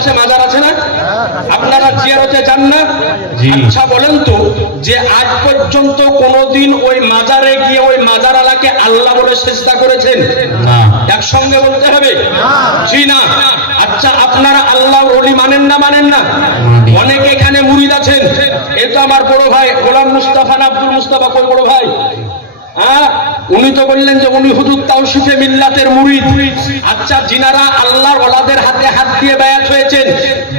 আশেপাশে মাজার আছে না? আপনারা জিয়ারতে যান না? আচ্ছা বলেন তো, যে আজ পর্যন্ত কোনোদিন ওই মাজারে গিয়ে ওই মাজারওয়ালাকে আল্লাহ বলে সেজদা করেছেন? একসঙ্গে বলতে হবে জি না। আচ্ছা আপনারা আল্লাহর ওলি মানেন না? মানেন না? অনেকে এখানে মুরিদ আছেন। এ তো আমার বড় ভাই গোলাম মুস্তাফা না আব্দুল মুস্তাফা, কই বড় ভাই? উনি তো বললেন যে উনি হুজুর তাওশিফে মিল্লাতের মুরিদ। আচ্ছা যিনারা আল্লাহর ওলাদের হাতে হাত দিয়ে বায়াত হয়েছেন,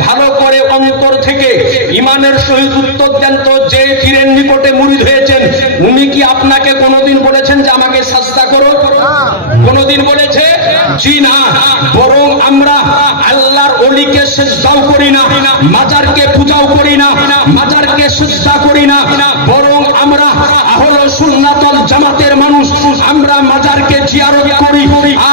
ভালো করে অন্তর থেকে ইমানের সহিত উত্তর দেন তো, যে পীরের নিকটে মুরিদ হয়েছেন উনি কি আপনাকে কোনোদিন বলেছেন যে আমাকে সাজদা করো? কোনোদিন বলেছে? জি না। বরং আমরা আল্লাহর ওলিকে সিজদাও করি না, মাজারকে পূজাও করি না, মাজারকে সিজদা করি না, বরং আমরা আহলে সুন্নাত ওয়াল জামাতের মানুষ, আমরা মাজারকে জিয়ারত করি।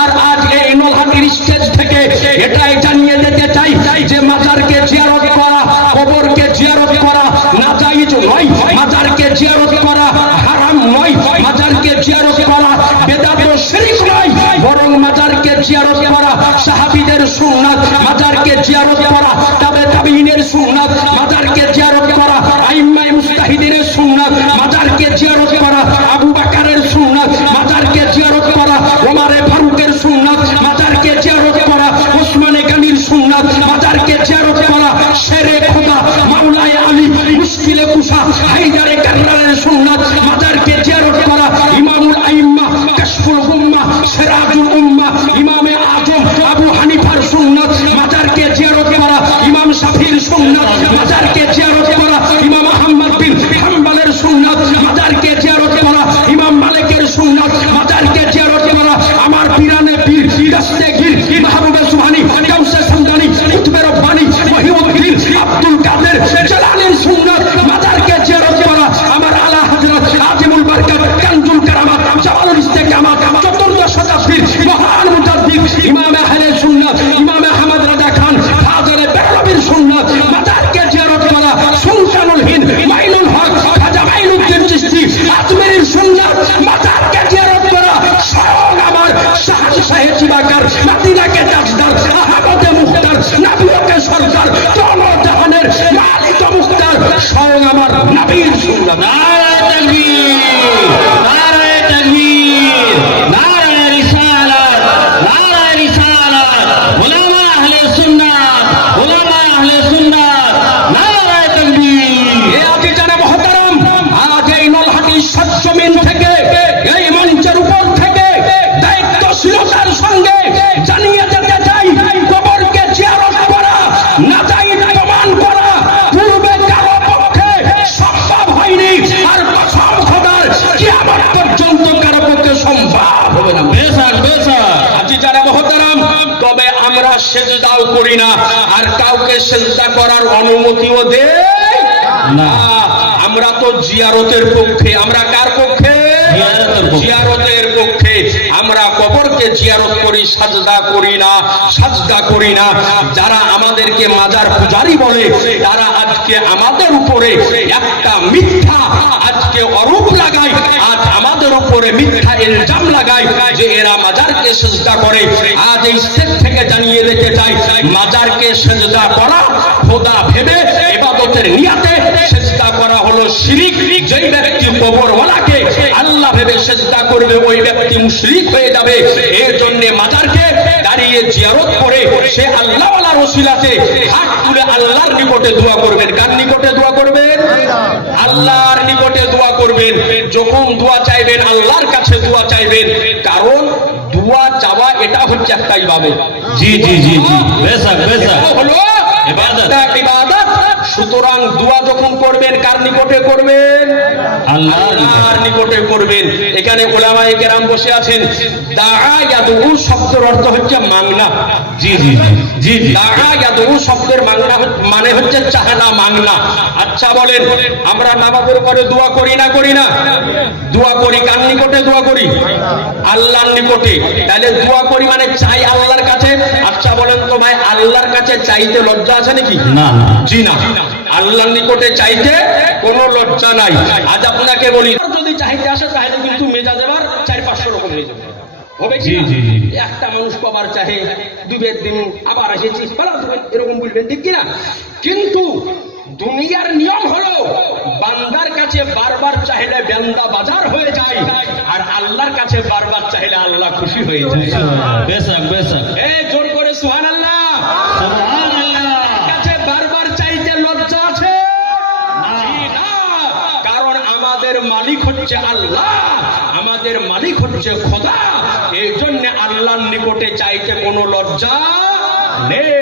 আর আজ এই নলহাটির স্টেজ থেকে এটাই জানিয়ে দিতে চাই যে মাজারকে জিয়ারত করা, কবরকে জিয়ারত করা নাজায়েজ নয়, মাজারকে জিয়ারত করা হারাম নয়, মাজারকে জিয়ারত করা বেদাত ও শিরক নয়, বরং মাজারকে জিয়ারত করা সাহাবীদের সুন্নাত, মাজারকে জিয়ারত করা তাবে তাবিঈনের সুন্নাত, মাজারকে জিয়ারত করা আইম্মায়ে মুজতাহিদিনের সুন্নাত, মাজারকে জিয়ারত করা আবু বকরের সুন্নাত, মাজারকে জিয়ারত করা ওমরে ফারুকের সুন্নাত, মাজারকে জিয়ারত করা ওসমানে গনির সুন্নাত, মাজারকে জিয়ারত করা শেরে খোদা মাওলায়ে আলী মুশকিলে কুশা হায়দারে কাররারের সুন্নাত, মাজারকে জিয়ারত করা ইমামুল আইম্মা কাশফুল উম্মাহ সিরাজুল উম্মাহ ইমামে আজম আবু হানিফার সুন্নাত, মাজারকে জিয়ারত করা ইমাম শাফিঈর সুন্নাত, মাজারকে জিয়ারত করা ইমাম আহমদ বিন হাম্বলের সুন্নাত, মাজারকে জিয়ারত করা ইমাম মালিকের সুন্নাত, মাজারকে জিয়ারত করা আমার পীরানে পীর দস্তগীর মাহবুবে সুবহানী গাউসে সামদানি কুতুবে রব্বানী মহিউদ্দিন আব্দুল কাদের জালালির সুন্নাত, মাজারকে জিয়ারত করা আমার আলা হযরত আজিমুল বরকত কানজুল কারামাত জালালুল ইস্তিকামাত চতুর্থ শতাব্দীর মহান মুজাদ্দিদ ইমাম আহলে সুন্নাত ইমাম আহমদ রাজা খান ফাজলে বেহলভীর সুন্নাত, মাজারকে জিয়ারত করা সুলতানুল হিন্দ মাইনুল হক খাজা মাইনুদ্দিন চিশতি আজমেরির সুন্নাত, মাজারকে জিয়ারত করা স্বয়ং আমার শাহজাহান চিবাকার মদিনাকে তাজদার আহমদে মুখতার নবীকে সরকার জনজাহানের মালিক মুখতার স্বয়ং আমার নবীর সুন্নাত। নারায়ে তাকবীর, নারায়ে তাকবীর, নারায়ে রিসালাত, নারায়ে রিসালাত, উলামা আহলে সুন্নাত, উলামা আহলে সুন্নাত, নারায়ে তাকবীর। এ আগে যারা মুহতারাম, আজ এই নলহাটির সজ্জমিন থেকে এই মঞ্চের উপর থেকে দায়িত্বশীলতার সঙ্গে জানিয়ে যেতে চাই, কবরকে জিয়ারত করা নাজায়েজ প্রমাণ করা পূর্বে কারো পক্ষে সম্ভব হয়নি, আর কসম খোদার কিয়ামত পর্যন্ত কারো পক্ষে সম্ভব হবে না। বেশক বেশক। আজি যারা মুহতারাম, তবে আমরা সেজদাও করি না আর কাউকে সেজদা করার অনুমতিও দেই না। আমরা তো জিয়ারতের পক্ষে। আমরা কার পক্ষে? জিয়ারতের পক্ষে। আমরা কবরকে জিয়ারত করি, সাজদা করি না, সাজদা করি না। যারা আমাদেরকে মাজার পূজারি বলে তারা আজকে আমাদের উপরে একটা মিথ্যা আজকে আরোপ লাগায়, আজ আমাদের উপরে মিথ্যা ইলজাম লাগায় যে এরা মাজারকে সিজদা করে। আজ এই স্টেজ থেকে জানিয়ে দিতে চাই, মাজারকে সিজদা করা খোদা ভেবে ইবাদতের নিয়াতে সিজদা করা হলো শিরিক। যেই ব্যক্তি কবরওয়ালাকে আল্লাহ ভেবে সিজদা করবে ওই ব্যক্তি মুশরিক হয়ে যাবে। এর জন্য মাজারকে দাঁড়িয়ে জিয়ারত করে সে আল্লাহওয়ালার ওসিলাতে হাত তুলে আল্লাহর নিকটে দোয়া করবেন। কার নিকটে দোয়া করবেন? আল্লাহর নিকটে দোয়া করবেন। যখন দোয়া চাইবেন আল্লাহর কাছে দোয়া চাইবেন, কারণ দোয়া চাওয়া এটা হচ্ছে একটা ইবাদত। জি জি জি জি, বেশক বেশক, হলো ইবাদত। সুতরাং দোয়া যখন করবেন কার নিকটে করবেন? আল্লাহর নিকটে করবেন। এখানে উলামায়ে কেরাম বসে আছেন। দাআ ইয়াদউ শব্দের অর্থ হচ্ছে মাংনা। জি জি জি জি, দাআ ইয়াদউ শব্দের মাংনা মানে হচ্ছে চাহনা, মাংনা। আচ্ছা বলেন, আমরা নামাজের পরে দোয়া করি না করি না? দোয়া করি। কার নিকটে দোয়া করি? আল্লাহর নিকটে। তাহলে দোয়া করি মানে চাই আল্লাহর কাছে। আচ্ছা বলেন তো ভাই, আল্লাহর কাছে চাইতে লজ্জা আছে নাকি? না। জি না, আল্লাহর নিকটে চাইতে কোনো লজ্জা নাই। আজ আপনাকে বলি, যদি চাইতে আসে তাহলে কিন্তু মেজাজ এবার 4-500 রকম হয়ে যাবে। হবে কি? একটা মানুষ কবার চাহে, দুবের দিন আবার এসেছি, এরকম বলবেন, ঠিক কিনা? কিন্তু দুনিয়ার নিয়ম হলো বান্দার কাছে বারবার চাইলে বান্দা বাজার হয়ে যায়, আর আল্লাহর কাছে বারবার চাইলে আল্লাহ খুশি হয়ে যায়। বেশক বেশক, এই জোর করে সুবহানাল্লাহ। সুবহানাল্লাহ। কাছে বারবার চাইতে লজ্জা আছে? না, কারণ আমাদের মালিক হচ্ছে আল্লাহ, আমাদের মালিক হচ্ছে খোদা। এই জন্য আল্লাহর নিকটে চাইতে কোনো লজ্জা নেই।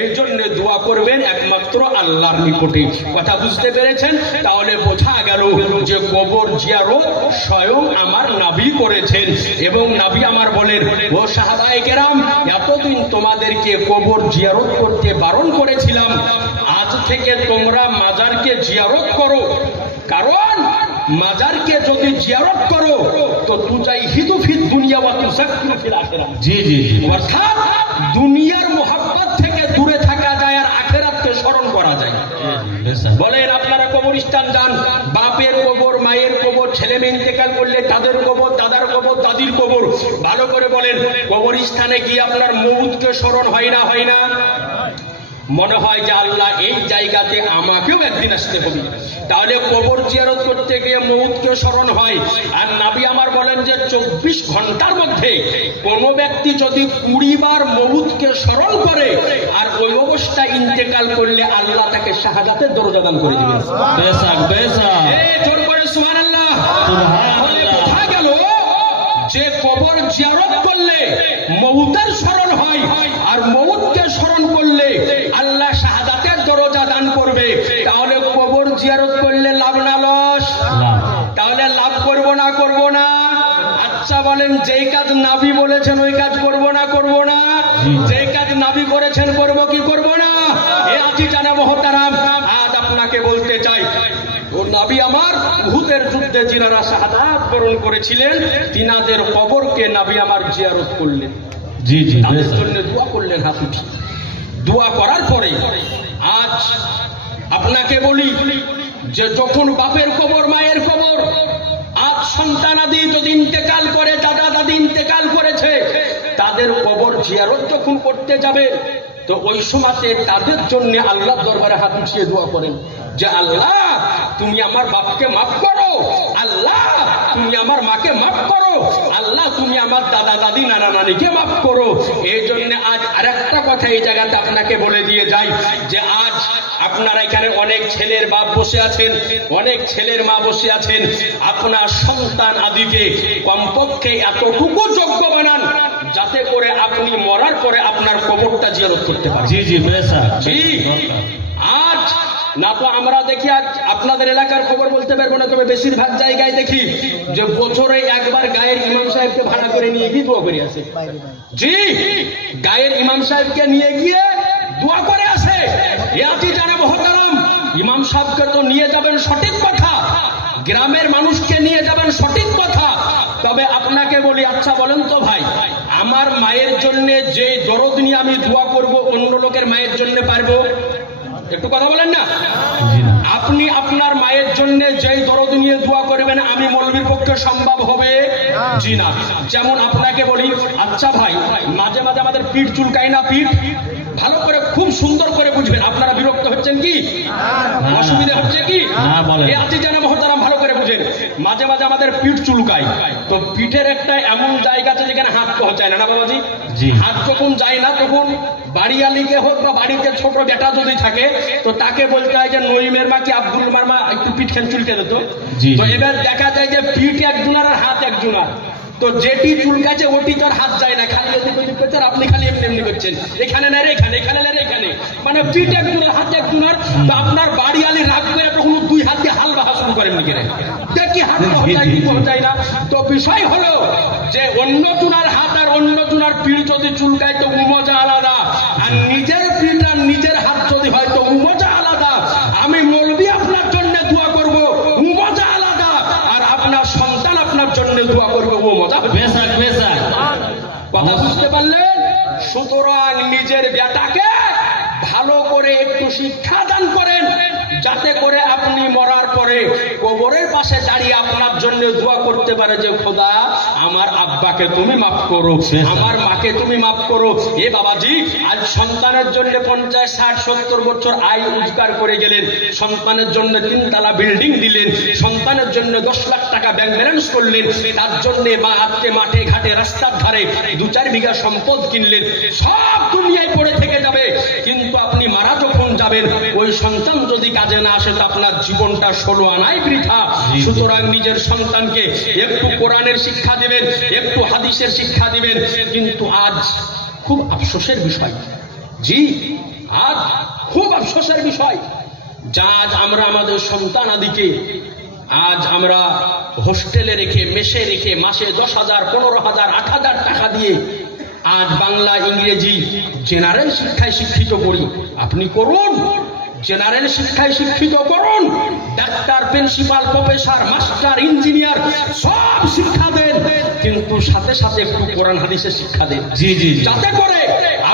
এই জন্য দোয়া করবেন একমাত্র আল্লাহর নিকটে। কথা বুঝতে পেরেছেন? তাহলে বোঝা গেল যে কবর জিয়ারত স্বয়ং আমার নবী করেছেন, এবং নবী আমার বলেন, ও সাহাবায়ে কেরাম, এতদিন তোমাদেরকে কবর জিয়ারত করতে বারণ করেছিলাম, আজ থেকে তোমরা মাজারকে জিয়ারত করো। কারণ মাজারকে যদি জিয়ারত করো তো তুজাহিদু ফিদ দুনিয়া ওয়া তুযাক্কিরু ফিল আখিরাহ। জি জি জি, অর্থাৎ দুনিয়ার মোহাব্বত থেকে দূরে থাকা যায় আর আখিরাতকে স্মরণ করা যায়। বেশক। বলেন আপনারা কবরস্থান যান, বাপের কবর, মায়ের কবর, ছেলে মেয়ে ইন্তেকাল করলে তাদের কবর, দাদার কবর, দাদির কবর, ভালো করে বলেন, কবরস্থানে গিয়ে আপনার মউতকে স্মরণ হয় না? হয় না? মনে হয় যে আল্লাহ এই জায়গাতে আমাকেও একদিন আসতে হবে। তাহলে কবর জিয়ারত করতে গিয়ে মউতকে স্মরণ হয়। আর নবী আমার বলেন যে 24 ঘন্টার মধ্যে কোন ব্যক্তি যদি 20 বার মউতকে স্মরণ করে আর ওই অবস্থায় ইন্তেকাল করলে আল্লাহ তাকে শাহাদাতের দরজা দান করে দিবেন। বেশক বেশক, এই জোর করে সুবহানাল্লাহ। সুবহানাল্লাহ। বোঝা গেল যে কবর জিয়ারত করলে মউতের স্মরণ হয়, আর মউতকে স্মরণ করলে আল্লাহ শাহাদাতের দরজা দান করবে। তাহলে কবর জিয়ারত করলে লাভ না লস? তাহলে লাভ করব না করব না? আচ্ছা বলেন, যেই কাজ নবী বলেছেন ওই কাজ করব না করব না? যেই কাজ নবী করেছেন করব কি করব না? এ আজি জানা মহতারাম, আজ আপনাকে বলতে চাই, ও নবী আমার উহুদের যুদ্ধে যিনারা শাহাদাত বরণ করেছিলেন, তিনাদের কবরকে নবী আমার জিয়ারত করলেন। জি জি, তাদের বেশক। জন্য দোয়া করলেন হাত উঠি। দোয়া করার পরে আজ আপনাকে বলি যে যখন বাপের কবর, মায়ের কবর, আজ সন্তানাদি যদি ইন্তেকাল করে, দাদা দাদি ইন্তেকাল করেছে, তাদের কবর জিয়ারত যখন করতে যাবে তো ওই সময়তে তাদের জন্য আল্লাহর দরবারে হাত উঠিয়ে দোয়া করেন যে আল্লাহ তুমি আমার বাপকে মাফ করো, আল্লাহ তুমি আমার মাকে মাফ করো, আল্লাহ তুমি আমার দাদা দাদি নানা নানিকে মাফ করো। এই জন্য আজ আরেকটা কথা এই জায়গাতে আপনাকে বলে দিয়ে যাই যে আজ আপনারা এখানে অনেক ছেলের বাপ বসে আছেন, অনেক ছেলের মা বসে আছেন, আপনার সন্তান আদিকে কমপক্ষে এতটুকু যোগ্য বানান যাতে করে আপনি মরার পরে আপনার কবরটা জিয়ারত করতে পারেন। জি জি, বেশক। জি, আজ না তো আমরা দেখি, আজ আপনাদের এলাকার খবর বলতে পারবো না, তবে বেশিরভাগ জায়গায় দেখি যে বছরে একবার গায়ের ইমাম সাহেবকে ভাড়া করে নিয়ে গিয়ে দোয়া করে আসে। জি, গায়ের ইমাম সাহেবকে নিয়ে গিয়ে দোয়া করে আসে। এ আতি জানা মহতারাম, ইমাম সাহেবকে তো নিয়ে যাবেন সঠিক কথা, গ্রামের মানুষকে নিয়ে যাবেন সঠিক কথা, তবে আপনাকে বলি, আচ্ছা বলেন তো ভাই, আমার মায়ের জন্য যে দরদ নিয়ে আমি দোয়া করব অন্য লোকের মায়ের জন্য পারবো? একটু কথা বলেন না। আপনি আপনার মায়ের জন্য যেই দরদ নিয়ে দোয়া করবেন আমি মৌলবীর পক্ষে সম্ভব হবে? জি না। যেমন আপনাকে বলি, আচ্ছা ভাই, মাঝে মাঝে আমাদের পিঠ চুলকায় না? পিঠ ভালো করে খুব সুন্দর করে বুঝবেন। আপনারা বিরক্ত হচ্ছেন কি? অসুবিধা হচ্ছে কি? এই আতি জানা মহতারাম ভালো করে বুঝেন। মাঝে মাঝে আমাদের পিঠ চুলকায়, তো পিঠের একটা এমন জায়গা আছে যেখানে হাত পৌঁছায় না, না বাবাজি? হাত যখন যায় না তখন বাড়িয়ালিকে হোক বা বাড়িতে ছোট বেটা যদি থাকে তো তাকে বলতে হয় যে নইমের মা কি আব্দুল মারমা একটু পিঠ খান চুলকে দিত। তো এবার দেখা যায় যে পিঠ একজনের আর হাত একজনের, তো যেটি চুলকাছে ওটি তার হাত যায় না, খালি এদিক ওদিক করছে, আর আপনি খালি এমনি এমনি করছেন, এখানে না রে এখানে, এখানে না রে এখানে, মানে পিঠ একজনের হাত একজনের। তো আপনার বাড়িয়ালি রাগ করে তখন দুই হাত দিয়ে হাল বাহা শুরু করেন নাকি রে, দেখি হাত পৌঁছায় কি পৌঁছায় না। তো বিষয় হলো যে অন্য জুনার হাত আর অন্য জুনার পিঠ যদি চুলকায় তো মজা আলাদা, আর নিজের পিঠ আর নিজের হাত যদি হয় তো মজা আলাদা। আমি মৌলবি আপনার জন্য দোয়া করব, মজা আলাদা, আর আপনার সন্তান আপনার জন্য দোয়া করবে, ও মজা। বেশক বেশক, কথা বুঝতে পারলেন? সুতরাং নিজের বেটাকে ভালো করে একটু শিক্ষা দান করেন, যাতে করে আপনি মরার পরে কবরের পাশে দাঁড়িয়ে আপনার জন্য দোয়া করতে পারে যে খোদা আমার আব্বাকে তুমি মাফ করো, আমার মাকে তুমি মাফ করো। এ বাবাজি, আজ সন্তানের জন্য 50, 60, 70 বছর আয় রোজগার করে গেলেন, সন্তানের জন্য 3 তলা বিল্ডিং দিলেন, সন্তানের জন্য 10 লাখ টাকা ব্যাংক ব্যালেন্স করলেন, তার জন্য মা আজকে মাঠে ঘাটে রাস্তার ধারে 2-4 বিঘা সম্পদ কিনলেন। সব দুনিয়ায় পড়ে থেকে যাবে, কিন্তু আপনি মারা যখন যাবেন ওই সন্তান যদি কাজে না আসে তো আপনার জীবনটা 16 আনাই বৃথা। সুতরাং নিজের সন্তানকে একটু কোরআনের শিক্ষা দিবেন, একটু হাদিসের শিক্ষা দিবেন। কিন্তু আজ খুব আফসোসের বিষয়, জি আজ খুব আফসোসের বিষয়, যা আজ আমরা আমাদের সন্তান আদিকে আজ আমরা হোস্টেলে রেখে, মেসে রেখে মাসে 10,000, 15,000, 8,000 টাকা দিয়ে আজ বাংলা ইংরেজি জেনারেল শিক্ষায় শিক্ষিত করি। আপনি করুন, জেনারেল শিক্ষায় শিক্ষিত করুন, doctor, principal, professor, master, engineer সব শিক্ষা দেন, কিন্তু সাথে সাথে একটু কোরআন হাদিসের শিক্ষা দেন। জি জি জি। যাতে করে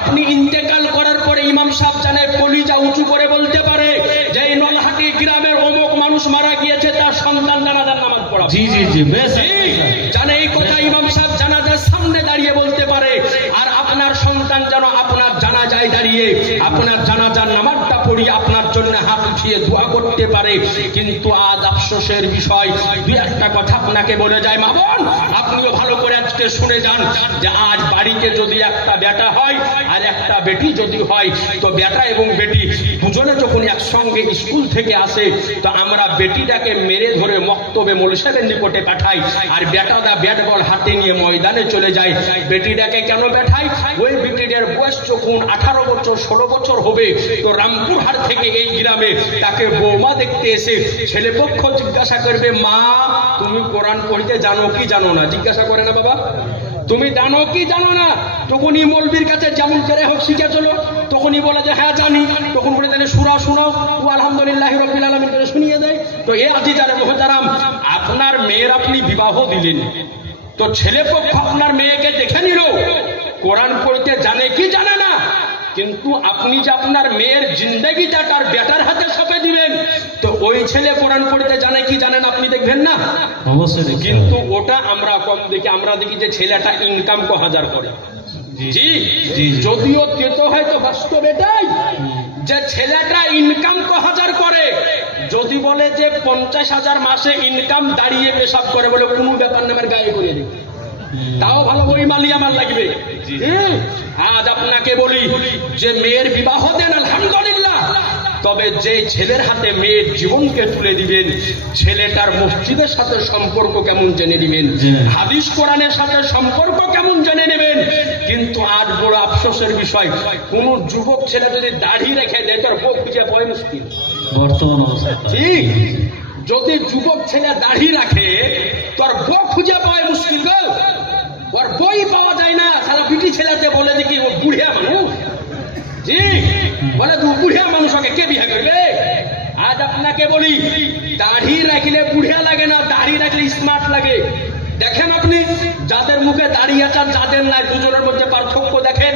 আপনি ইন্তেকাল করার পরে ইমাম সাহেব জানে কলিজা উঁচু করে বলতে পারে যে এই নলহাটি গ্রামের অমুক মানুষ মারা গিয়েছে, তার সন্তান জানাজার নামাজ পড়াবে। জি জি জি, বেশ জানে এই কথা ইমাম সাহেব জানাজার সামনে দাঁড়িয়ে বলতে পারে, আর আপনার সন্তান যেন আপনার জানাজায় দাঁড়িয়ে আপনার জানাজার নামাজটা পড়িয়ে আপনার জন্য হাত উঠিয়ে দোয়া করতে পারে। কিন্তু আজ আফসোসের বিষয়, 2-1টা কথা আপনাকে বলে যায় মা বোন, আপনিও ভালো করে আজকে শুনে যান যে আজ বাড়িতে যদি একটা বেটা হয় আর একটা বেটি যদি হয়, তো বেটা এবং বেটি দুজনে যখন একসঙ্গে স্কুল থেকে আসে তো আমরা বেটিটাকে মেরে ধরে মক্তবে মৌলভী সাহেবের নিকটে পাঠাই, আর বেটাটা ব্যাট বল হাতে নিয়ে ময়দানে চলে যায়। বেটিটাকে কেন পাঠাই? ওই বেটিটার বয়স যখন 18 বছর 16 বছর হবে তো রামপুরহাট থেকে এই গ্রামে তাকে বৌমা দেখতে এসে ছেলে পক্ষ জিজ্ঞাসা করবে, মা তুমি কোরআন পড়তে জানো কি জানো না? জিজ্ঞাসা করে না বাবা, তুমি জানো কি জানো না? তখনই মৌলবীর কাছে যেমন করে হোক শিখে চলো, তখনই বলে যে হ্যাঁ জানি, তখন বলে তাহলে সূরা শোনাও, ও আলহামদুলিল্লাহ রাব্বিল আলামিন করে শুনিয়ে দেয়। তো এ আজিজারে মুহতারাম, আপনার মেয়ের আপনি বিবাহ দিলেন, তো ছেলে পক্ষ আপনার মেয়েকে দেখে নিল, কোরআন পড়তে জানে কি জানে না, কিন্তু আপনি যে আপনার মেয়ের জিন্দেগিটা তার বেটার হাতে সঁপে দিবেন, তো ওই ছেলে কোরআন পড়তে জানে কি জানেন আপনি দেখবেন না? অবশ্যই। কিন্তু ওটা আমরা কম দেখি, আমরা দেখি যে ছেলেটা ইনকাম ক হাজার করে। জি জি, যদিও তেতো হয়তো বাস্তব এটাই যে ছেলেটা ইনকাম ক হাজার করে, যদি বলে যে 50,000 মাসে ইনকাম দাঁড়িয়ে পেশাব করে, বলে কোনো ব্যাপার নামের গায়ে করে দিই, তাও ভালো বই মালি আমার লাগবে। আজ আপনাকে বলি যে মেয়ের বিবাহ দেন আলহামদুলিল্লাহ, তবে যে ছেলের হাতে মেয়ের জীবনকে তুলে দিবেন, ছেলেটার মসজিদের সাথে সম্পর্ক কেমন জেনে নেবেন, হাদিস কোরআনের সাথে সম্পর্ক কেমন জেনে নেবেন। কিন্তু আজ বড় আফসোসের বিষয়, কোন যুবক ছেলে যদি দাড়ি রেখে দেয় তার বউ খুঁজে পাওয়া মুশকিল বর্তমান অবস্থা। ঠিক, যদি যুবক ছেলে দাড়ি রাখে তোর বউ খুঁজে পাওয়া মুশকিল গো, ওর বই পাওয়া যায় না। সারা বিটি ছেলেতে বলে যে কি ও বুড়িয়া মানুষ, জি বলে তুই বুড়িয়া মানুষ, ওকে কে বিয়ে করবে? আজ আপনাকে বলি দাড়ি রাখলে বুড়িয়া লাগে না, দাড়ি রাখলে স্মার্ট লাগে। দেখেন আপনি যাদের মুখে দাড়ি আছে আর যাদের নাই, দুজনের মধ্যে পার্থক্য দেখেন।